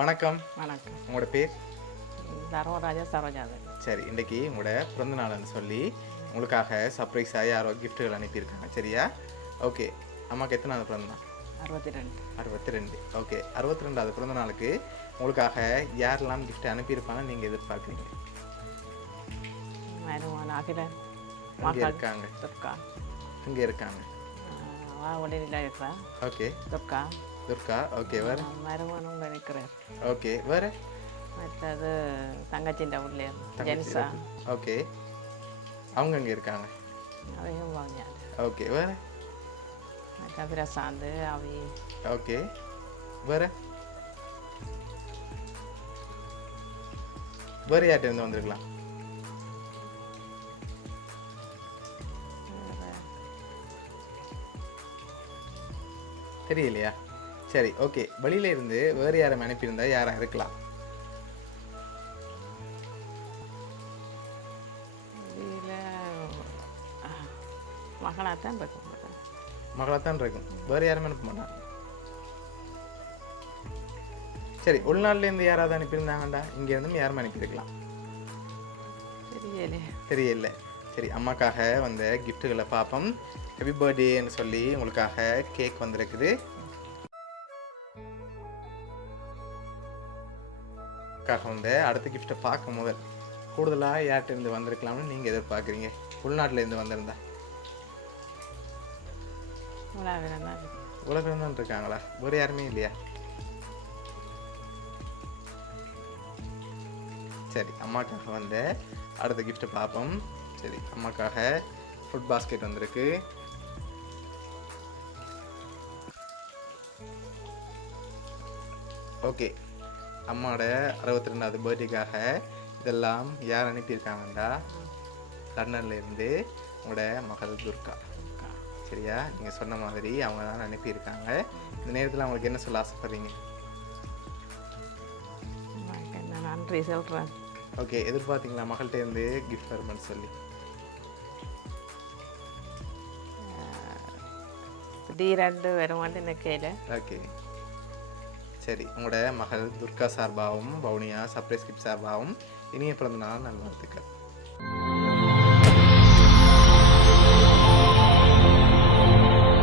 வணக்கம். வணக்கம். உங்களோட பேர்? தர்மராஜா சரோஜாதேவி. சரி, இன்றைக்கி உங்களோட பிறந்த நாள்னு சொல்லி உங்களுக்காக சர்ப்ரைஸாக யாரோ கிஃப்ட்டுகள் அனுப்பியிருக்காங்க. சரியா? ஓகே. அம்மாவுக்கு எத்தனாவது பிறந்த நாள்? 62. 62. ஓகே. 62வது பிறந்த நாளுக்கு உங்களுக்காக யாரெல்லாம் கிஃப்ட் அனுப்பியிருப்பாங்க நீங்கள் எதிர்பார்க்குறீங்க? மருமகன் அகிலன். இங்கே இருக்காங்க. துர்கா. இங்கே இருக்காங்க. உடலில் இருக்கிறா. ஓகே. துர்கா. துர்கா. ஓகே. வேறு? மருமகனும் இருக்கிறார். ஓகே. வேறு? மற்றது தங்கச்சின்ற உள்ளே ஜென்ஸா. ஓகே. அவங்க இங்கே இருக்காங்க. அவையும் வாங்க. ஓகே. வேறு? மற்ற பிரசாந்து அவை. ஓகே. வேறு? வேறு யார்கிட்ட இருந்து வந்திருக்கலாம்? தெரியலையா? சரி, ஓகே. வெளியில இருந்து வேறு யாரும் அனுப்பியிருந்தா யாராக இருக்கலாம்? மகளாகத்தான் இருக்கும். மகளாகத்தான் இருக்கும். வேறு யாரும் அனுப்ப மாட்டாங்க. சரி, உள்நாட்டிலேருந்து யாராவது அனுப்பியிருந்தாங்கண்டா இங்கேருந்தும் யாரும் அனுப்பியிருக்கலாம். தெரியல. சரி, அம்மாக்காக வந்த கிஃப்ட்டுகளை பார்ப்போம். ஹாப்பி பர்த்டேன்னு சொல்லி உங்களுக்காக கேக் வந்திருக்குது. வந்து அடுத்த கிஃப்ட்டை பார்க்கும் முதல் கூடுதலாக யார்கிட்ட இருந்து வந்திருக்கலாம்னு நீங்கள் எதிர்பார்க்குறீங்க? உள்நாட்டிலேருந்து வந்திருந்தா உலகம் தான் இருக்காங்களா? வேறு யாருமே இல்லையா? சரி, அம்மாக்காக வந்த அடுத்த கிஃப்ட்டை பார்ப்போம். சரி, அம்மாக்காக ஃபுட் பாஸ்கெட் வந்திருக்கு. ஓகே. அம்மாவோட 62வது பர்த்டேக்காக இதெல்லாம் யார் அனுப்பியிருக்காங்கண்டா லண்டன்லேருந்து உங்களோட மகள் துர்கா. சரியா? நீங்கள் சொன்ன மாதிரி அவங்க தான் அனுப்பியிருக்காங்க. இந்த நேரத்தில் அவங்களுக்கு என்ன சொல்ல ஆசைப்படுறீங்க? நன்றி சொல்கிறேன். ஓகே. எதிர்பார்த்தீங்களா மகள்கிட்டேருந்து கிஃப்ட் வருமானு சொல்லி? திடீரென்று வருமானு நினைக்கல. ஓகே. சரி, உங்களோட மகள் துர்கா சார்பாகவும் வவுனியா சர்ப்ரைஸ் கிஃப்ட் சார்பாகவும் இனிய பிறந்த நாள் நல்வாழ்த்துக்கள்.